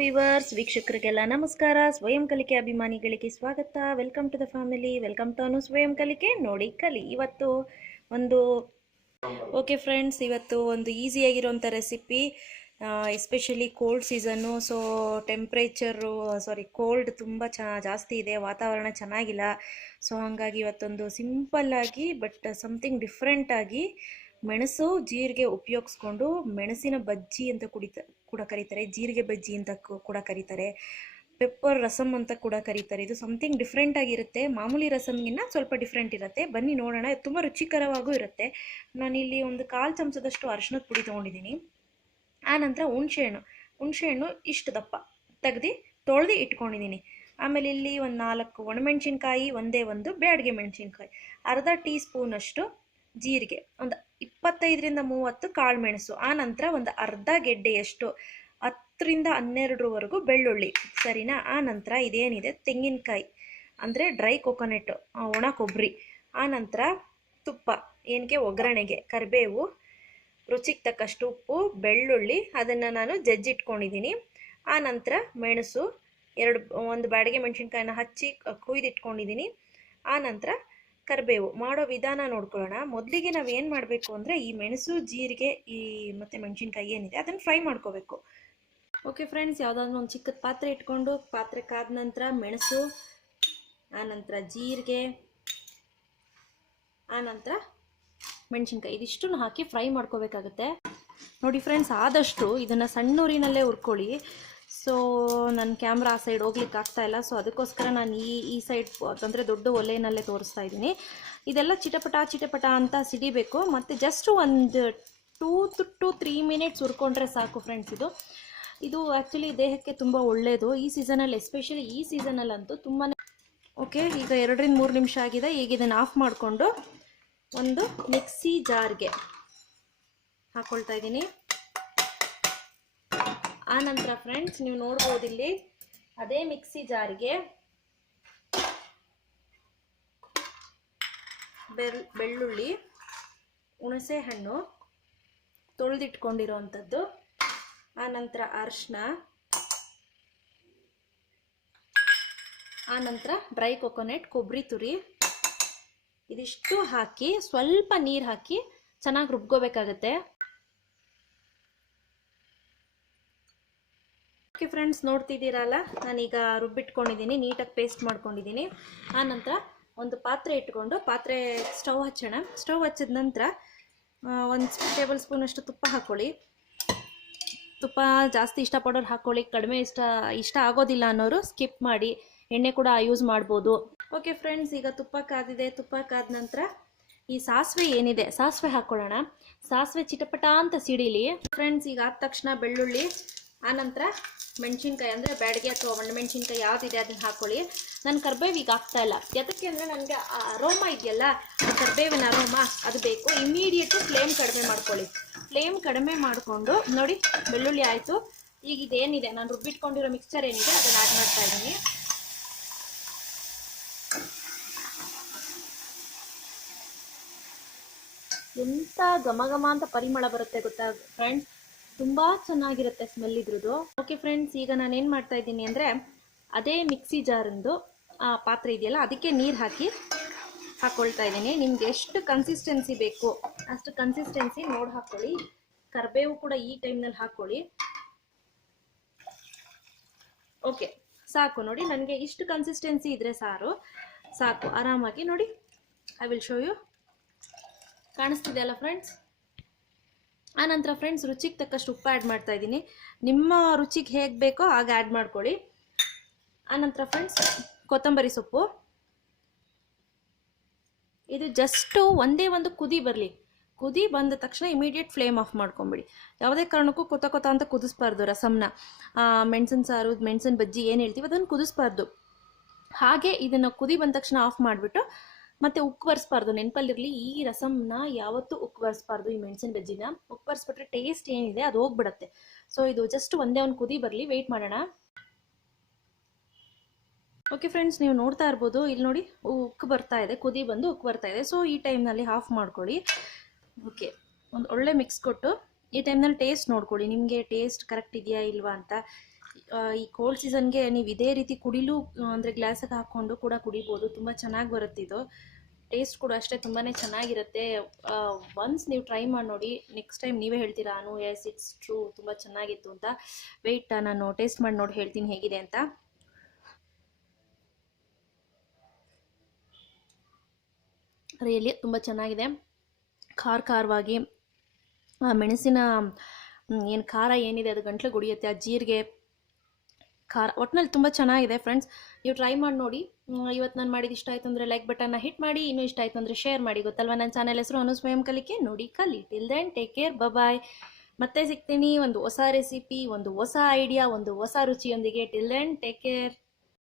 Viewers ವೀಕ್ಷಕರಿಗೆಲ್ಲ ನಮಸ್ಕಾರ. ಸ್ವಯಂ ಕಲಿಕೆ ಅಭಿಮಾನಿಗಳಿಗೆ ಸ್ವಾಗತ. Welcome to the family, welcome to Anu Swayam Kalike ನೋಡಿ ಕಲಿ. ಇವತ್ತು ಒಂದು ಓಕೆ ಫ್ರೆಂಡ್ಸ್, ಇವತ್ತು ಒಂದು ಈಸಿಯಾಗಿರೋಂಥ recipe, especially cold season. So cold ತುಂಬ ಜಾಸ್ತಿ ಇದೆ, ವಾತಾವರಣ ಚೆನ್ನಾಗಿಲ್ಲ. ಸೊ ಹಾಗಾಗಿ ಇವತ್ತೊಂದು ಸಿಂಪಲ್ಲಾಗಿ ಬಟ್ ಸಮಥಿಂಗ್ ಡಿಫ್ರೆಂಟಾಗಿ ಮೆಣಸು ಜೀರಿಗೆ ಉಪಯೋಗಿಸ್ಕೊಂಡು ಮೆಣಸಿನ ಬಜ್ಜಿ ಅಂತ ಕೂಡ ಕರೀತಾರೆ, ಜೀರಿಗೆ ಬಜ್ಜಿ ಅಂತ ಕೂಡ ಕರೀತಾರೆ, ಪೆಪ್ಪರ್ ರಸಮ್ ಅಂತ ಕೂಡ ಕರೀತಾರೆ. ಇದು ಸಮಥಿಂಗ್ ಡಿಫ್ರೆಂಟ್ ಆಗಿರುತ್ತೆ, ಮಾಮೂಲಿ ರಸಮ್ಗಿನ್ನ ಸ್ವಲ್ಪ ಡಿಫ್ರೆಂಟ್ ಇರುತ್ತೆ. ಬನ್ನಿ ನೋಡೋಣ. ತುಂಬ ರುಚಿಕರವಾಗೂ ಇರುತ್ತೆ. ನಾನಿಲ್ಲಿ ಒಂದು 1/4 ಚಮಚದಷ್ಟು ಅರಿಶಿನದ ಪುಡಿ ತೊಗೊಂಡಿದ್ದೀನಿ. ಆನಂತರ ಹುಣಸೆಹಣ್ಣು ಇಷ್ಟು ದಪ್ಪ ತೆಗೆದು ತೊಳೆದು ಇಟ್ಕೊಂಡಿದ್ದೀನಿ. ಆಮೇಲೆ ಇಲ್ಲಿ ಒಂದು 4 ಒಣಮೆಣಸಿನ್ಕಾಯಿ, ಒಂದೇ ಒಂದು ಬ್ಯಾಡಗೆ ಮೆಣಸಿನ್ಕಾಯಿ, ಅರ್ಧ ಟೀ ಸ್ಪೂನಷ್ಟು ಜೀರಿಗೆ, ಒಂದು 25ರಿಂದ 30 ಕಾಳು ಮೆಣಸು, ಆನಂತರ ಒಂದು ಅರ್ಧ ಗೆಡ್ಡೆಯಷ್ಟು 10ರಿಂದ 12ವರೆಗೂ ಬೆಳ್ಳುಳ್ಳಿ, ಸರಿನಾ. ಆನಂತರ ಇದೇನಿದೆ ತೆಂಗಿನಕಾಯಿ ಅಂದರೆ ಡ್ರೈ ಕೊಕೊನೆಟ್, ಒಣ ಕೊಬ್ಬರಿ, ಆನಂತರ ತುಪ್ಪ ಏನಕ್ಕೆ ಒಗ್ಗರಣೆಗೆ, ಕರಿಬೇವು, ರುಚಿಗೆ ತಕ್ಕಷ್ಟು ಉಪ್ಪು, ಬೆಳ್ಳುಳ್ಳಿ ಅದನ್ನು ನಾನು ಜಜ್ಜಿಟ್ಕೊಂಡಿದ್ದೀನಿ. ಆನಂತರ ಮೆಣಸು, ಒಂದು ಬ್ಯಾಡಗೆ ಮೆಣಸಿನ್ಕಾಯಿನ ಹಚ್ಚಿ ಕುಯ್ದಿಟ್ಕೊಂಡಿದ್ದೀನಿ. ಆನಂತರ ಕರಿಬೇವು. ಮಾಡೋ ವಿಧಾನ ನೋಡ್ಕೊಳ್ಳೋಣ. ಮೊದಲಿಗೆ ನಾವು ಏನು ಮಾಡಬೇಕು ಅಂದರೆ ಈ ಮೆಣಸು, ಜೀರಿಗೆ ಮತ್ತು ಮೆಣಸಿನ್ಕಾಯಿ ಏನಿದೆ ಅದನ್ನು ಫ್ರೈ ಮಾಡ್ಕೋಬೇಕು. ಓಕೆ ಫ್ರೆಂಡ್ಸ್, ಯಾವುದಾದ್ರೂ ಒಂದು ಚಿಕ್ಕದ ಪಾತ್ರೆ ಇಟ್ಕೊಂಡು, ಪಾತ್ರೆ ಕಾದ ನಂತರ ಮೆಣಸು, ಆನಂತರ ಜೀರಿಗೆ, ಆನಂತರ ಮೆಣಸಿನ್ಕಾಯಿ ಇದಿಷ್ಟನ್ನು ಹಾಕಿ ಫ್ರೈ ಮಾಡ್ಕೋಬೇಕಾಗುತ್ತೆ. ನೋಡಿ ಫ್ರೆಂಡ್ಸ್, ಆದಷ್ಟು ಇದನ್ನು ಸಣ್ಣೂರಿನಲ್ಲೇ ಹುರ್ಕೊಳ್ಳಿ. ಸೊ ನನ್ನ ಕ್ಯಾಮ್ರಾ ಆ ಸೈಡ್ ಹೋಗ್ಲಿಕ್ಕೆ ಆಗ್ತಾ ಇಲ್ಲ, ಸೊ ಅದಕ್ಕೋಸ್ಕರ ನಾನು ಈ ಸೈಡ್ ಅಂದರೆ ದೊಡ್ಡ ಒಲೆಯಲ್ಲೇ ತೋರಿಸ್ತಾ ಇದ್ದೀನಿ. ಇದೆಲ್ಲ ಚಿಟಪಟ ಅಂತ ಸಿಡಿಬೇಕು, ಮತ್ತು ಜಸ್ಟ್ ಒಂದು 2 to 3 ಮಿನಿಟ್ಸ್ ಹುರ್ಕೊಂಡ್ರೆ ಸಾಕು ಫ್ರೆಂಡ್ಸ್. ಇದು ಆ್ಯಕ್ಚುಲಿ ದೇಹಕ್ಕೆ ತುಂಬ ಒಳ್ಳೆಯದು ಈ ಸೀಸನಲ್ಲಿ, ಎಸ್ಪೆಷಲಿ ಈ ಸೀಸನಲ್ಲಂತೂ ತುಂಬಾ. ಓಕೆ, ಈಗ 2ರಿಂದ 3 ನಿಮಿಷ ಆಗಿದೆ. ಈಗ ಇದನ್ನು ಆಫ್ ಮಾಡಿಕೊಂಡು ಒಂದು ಮಿಕ್ಸಿ ಜಾರ್ಗೆ ಹಾಕ್ಕೊಳ್ತಾ ಇದ್ದೀನಿ. ಆನಂತರ ಫ್ರೆಂಡ್ಸ್, ನೀವು ನೋಡ್ಬೋದು ಇಲ್ಲಿ ಅದೇ ಮಿಕ್ಸಿ ಜಾರಿಗೆ ಬೆಳ್ಳುಳ್ಳಿ, ಹುಣಸೆ ಹಣ್ಣು ತೊಳೆದಿಟ್ಕೊಂಡಿರೋವಂಥದ್ದು, ಆನಂತರ ಅರಿಶಿನ, ಆನಂತರ ಡ್ರೈ ಕೊಕೊನೆಟ್, ಕೊಬ್ಬರಿ ತುರಿ, ಇದಿಷ್ಟು ಹಾಕಿ ಸ್ವಲ್ಪ ನೀರು ಹಾಕಿ ಚೆನ್ನಾಗಿ ರುಬ್ಕೋಬೇಕಾಗತ್ತೆ. ಓಕೆ ಫ್ರೆಂಡ್ಸ್, ನೋಡ್ತಿದ್ದೀರಲ್ಲ, ನಾನೀಗ ರುಬ್ಬಿಟ್ಕೊಂಡಿದ್ದೀನಿ, ನೀಟಾಗಿ ಪೇಸ್ಟ್ ಮಾಡ್ಕೊಂಡಿದ್ದೀನಿ. ಆನಂತರ ಒಂದು ಪಾತ್ರೆ ಇಟ್ಕೊಂಡು ಸ್ಟವ್ ಹಚ್ಚೋಣ. ಸ್ಟವ್ ಹಚ್ಚಿದ ನಂತರ 1 ಟೇಬಲ್ ಸ್ಪೂನಷ್ಟು ತುಪ್ಪ ಹಾಕ್ಕೊಳ್ಳಿ. ತುಪ್ಪ ಜಾಸ್ತಿ ಇಷ್ಟಪಡೋರು ಹಾಕ್ಕೊಳ್ಳಿ, ಕಡಿಮೆ ಇಷ್ಟ ಆಗೋದಿಲ್ಲ ಅನ್ನೋರು ಸ್ಕಿಪ್ ಮಾಡಿ, ಎಣ್ಣೆ ಕೂಡ ಯೂಸ್ ಮಾಡ್ಬೋದು. ಓಕೆ ಫ್ರೆಂಡ್ಸ್, ಈಗ ತುಪ್ಪ ಕಾದಿದೆ. ತುಪ್ಪ ಕಾದ ನಂತರ ಈ ಸಾಸಿವೆ ಏನಿದೆ, ಸಾಸಿವೆ ಹಾಕ್ಕೊಳ್ಳೋಣ. ಸಾಸಿವೆ ಚಿಟಪಟ ಅಂತ ಸಿಡಿಲಿ ಫ್ರೆಂಡ್ಸ್. ಈಗ ಆದ ತಕ್ಷಣ ಬೆಳ್ಳುಳ್ಳಿ, ಆನಂತರ ಮೆಣಸಿನ್ಕಾಯಿ ಅಂದರೆ ಬ್ಯಾಡಗೆ ಅಥವಾ ಒಣಮೆಣಸಿನ್ಕಾಯಿ ಯಾವುದಿದೆ ಅದನ್ನು ಹಾಕ್ಕೊಳ್ಳಿ. ನಾನು ಕರಿಬೇವು ಈಗ ಹಾಕ್ತಾ ಇಲ್ಲ, ಯಾತಕ್ಕೆ ಅಂದರೆ ನನಗೆ ಅರೋಮಾ ಇದೆಯಲ್ಲ, ಆ ಕರಿಬೇವಿನ ಅರೋಮಾ ಅದು ಬೇಕು. ಇಮಿಡಿಯೇಟು ಫ್ಲೇಮ್ ಕಡಿಮೆ ಮಾಡ್ಕೊಳ್ಳಿ. ಫ್ಲೇಮ್ ಕಡಿಮೆ ಮಾಡಿಕೊಂಡು ನೋಡಿ, ಬೆಳ್ಳುಳ್ಳಿ ಆಯಿತು. ಈಗ ಇದೇನಿದೆ ನಾನು ರುಬ್ಬಿಟ್ಕೊಂಡಿರೋ ಮಿಕ್ಸ್ಚರ್ ಏನಿದೆ ಅದನ್ನು ಆ್ಯಡ್ ಮಾಡ್ತಾ ಇದ್ದೀನಿ. ಎಂಥ ಘಮ ಅಂತ ಪರಿಮಳ ಬರುತ್ತೆ ಗೊತ್ತಾ ಫ್ರೆಂಡ್ಸ್, ತುಂಬ ಚೆನ್ನಾಗಿರುತ್ತೆ ಸ್ಮೆಲ್ ಇದ್ರದ್ದು. ಓಕೆ ಫ್ರೆಂಡ್ಸ್, ಈಗ ನಾನೇನು ಮಾಡ್ತಾ ಇದ್ದೀನಿ ಅಂದರೆ ಅದೇ ಮಿಕ್ಸಿ ಜಾರಿಂದು ಆ ಪಾತ್ರೆ ಇದೆಯಲ್ಲ ಅದಕ್ಕೆ ನೀರು ಹಾಕ್ಕೊಳ್ತಾ ಇದ್ದೀನಿ. ನಿಮ್ಗೆ ಎಷ್ಟು ಕನ್ಸಿಸ್ಟೆನ್ಸಿ ಬೇಕು ಅಷ್ಟು ಕನ್ಸಿಸ್ಟೆನ್ಸಿ ನೋಡಿ ಹಾಕ್ಕೊಳ್ಳಿ. ಕರಿಬೇವು ಕೂಡ ಈ ಟೈಮ್ನಲ್ಲಿ ಹಾಕ್ಕೊಳ್ಳಿ. ಓಕೆ, ಸಾಕು ನೋಡಿ, ನನಗೆ ಇಷ್ಟು ಕನ್ಸಿಸ್ಟೆನ್ಸಿ ಇದ್ರೆ ಸಾಕು ಆರಾಮಾಗಿ. ನೋಡಿ, ಐ ವಿಲ್ ಶೋ ಯು. ಕಾಣಿಸ್ತಿದೆ ಅಲ್ಲ ಫ್ರೆಂಡ್ಸ್. ಆನಂತರ ಫ್ರೆಂಡ್ಸ್, ರುಚಿಗೆ ತಕ್ಕಷ್ಟು ಉಪ್ಪು ಆ್ಯಡ್ ಮಾಡ್ತಾ ಇದ್ದೀನಿ. ನಿಮ್ಮ ರುಚಿಗೆ ಹೇಗೆ ಬೇಕೋ ಹಾಗೆ ಆ್ಯಡ್ ಮಾಡ್ಕೊಳ್ಳಿ. ಆನಂತರ ಫ್ರೆಂಡ್ಸ್, ಕೊತ್ತಂಬರಿ ಸೊಪ್ಪು, ಇದು ಜಸ್ಟು ಒಂದೇ ಒಂದು ಕುದಿ ಬರಲಿ. ಕುದಿ ಬಂದ ತಕ್ಷಣ ಇಮಿಡಿಯೇಟ್ ಫ್ಲೇಮ್ ಆಫ್ ಮಾಡ್ಕೊಂಬಿಡಿ. ಯಾವುದೇ ಕಾರಣಕ್ಕೂ ಕೊತ ಅಂತ ಕುದಿಸ್ಬಾರ್ದು ರಸಮ್ನ. ಮೆಣಸಿನ ಸಾರು, ಮೆಣಸಿನ ಬಜ್ಜಿ ಏನು ಹೇಳ್ತೀವಿ ಅದನ್ನು ಕುದಿಸ್ಬಾರ್ದು. ಹಾಗೆ ಇದನ್ನು ಕುದಿ ಬಂದ ತಕ್ಷಣ ಆಫ್ ಮಾಡಿಬಿಟ್ಟು ಮತ್ತು ಉಕ್ಕು ಬರ್ಸ್ಬಾರ್ದು. ನೆನಪಲ್ಲಿರಲಿ, ಈ ರಸಮ್ನ ಯಾವತ್ತೂ ಉಕ್ಕು ಬರ್ಸ್ಬಾರ್ದು. ಈ ಮೆಣಸಿನ ಬಜ್ಜಿನ ಉಕ್ಕು ಬರ್ಸ್ಬಿಟ್ರೆ ಟೇಸ್ಟ್ ಏನಿದೆ ಅದು ಹೋಗ್ಬಿಡುತ್ತೆ. ಸೊ ಇದು ಜಸ್ಟ್ ಒಂದೇ ಒಂದು ಕುದಿ ಬರಲಿ, ವೆಯ್ಟ್ ಮಾಡೋಣ. ಓಕೆ ಫ್ರೆಂಡ್ಸ್, ನೀವು ನೋಡ್ತಾ ಇರ್ಬೋದು, ಇಲ್ಲಿ ನೋಡಿ ಉಕ್ಕು ಬರ್ತಾ ಇದೆ, ಕುದಿ ಬಂದು ಉಕ್ಕು ಬರ್ತಾ ಇದೆ. ಸೊ ಈ ಟೈಮ್ನಲ್ಲಿ ಆಫ್ ಮಾಡ್ಕೊಳ್ಳಿ. ಓಕೆ, ಒಂದು ಒಳ್ಳೆ ಮಿಕ್ಸ್ ಕೊಟ್ಟು ಈ ಟೈಮ್ನಲ್ಲಿ ಟೇಸ್ಟ್ ನೋಡ್ಕೊಳ್ಳಿ, ನಿಮಗೆ ಟೇಸ್ಟ್ ಕರೆಕ್ಟ್ ಇದೆಯಾ ಇಲ್ವಾ ಅಂತ. ಈ ಕೋಲ್ಡ್ ಸೀಸನ್ಗೆ ನೀವು ಇದೇ ರೀತಿ ಕುಡಿಲೂ ಅಂದರೆ ಗ್ಲಾಸಿಗೆ ಹಾಕ್ಕೊಂಡು ಕೂಡ ಕುಡಿಬೋದು. ತುಂಬ ಚೆನ್ನಾಗಿ ಬರುತ್ತೆ ಇದು. ಟೇಸ್ಟ್ ಕೂಡ ಅಷ್ಟೇ ತುಂಬಾ ಚೆನ್ನಾಗಿರುತ್ತೆ. ಒನ್ಸ್ ನೀವು ಟ್ರೈ ಮಾಡಿ ನೋಡಿ, ನೆಕ್ಸ್ಟ್ ಟೈಮ್ ನೀವೇ ಹೇಳ್ತೀರಾ ಅನು ಎಸ್ ಇಟ್ಸ್ ಟ್ರೂ ತುಂಬ ಚೆನ್ನಾಗಿತ್ತು ಅಂತ. ವೆಯ್ಟ್, ನಾನು ಟೇಸ್ಟ್ ಮಾಡಿ ನೋಡಿ ಹೇಳ್ತೀನಿ ಹೇಗಿದೆ ಅಂತ. ರಿಯಲಿ ತುಂಬ ಚೆನ್ನಾಗಿದೆ. ಖಾರವಾಗಿ ಮೆಣಸಿನ ಏನು ಖಾರ ಏನಿದೆ ಅದು ಗಂಟ್ಲು ಗುಡಿಯುತ್ತೆ. ಆ ಜೀರಿಗೆ ಖಾರ ಒಟ್ಟಿನಲ್ಲಿ ತುಂಬ ಚೆನ್ನಾಗಿದೆ ಫ್ರೆಂಡ್ಸ್. ನೀವು ಟ್ರೈ ಮಾಡಿ ನೋಡಿ. ಇವತ್ತು ನಾನು ಮಾಡಿದ್ದು ಇಷ್ಟ ಆಯಿತು ಅಂದರೆ ಲೈಕ್ ಬಟನ್ನ ಹಿಟ್ ಮಾಡಿ, ಇನ್ನೂ ಇಷ್ಟ ಆಯಿತು ಅಂದರೆ ಶೇರ್ ಮಾಡಿ. ಗೊತ್ತಲ್ವ ನನ್ನ ಚಾನೆಲ್ ಹೆಸರು ಅನು ಸ್ವಯಂ ಕಲಿಕೆ, ನೋಡಿ ಕಲಿ. ಟಿಲ್ ದೆನ್ ಟೇಕ್ ಕೇರ್, ಬಾಯ್. ಮತ್ತೆ ಸಿಗ್ತೀನಿ ಒಂದು ಹೊಸ ರೆಸಿಪಿ, ಒಂದು ಹೊಸ ಐಡಿಯಾ, ಒಂದು ಹೊಸ ರುಚಿಯೊಂದಿಗೆ. Till then take care.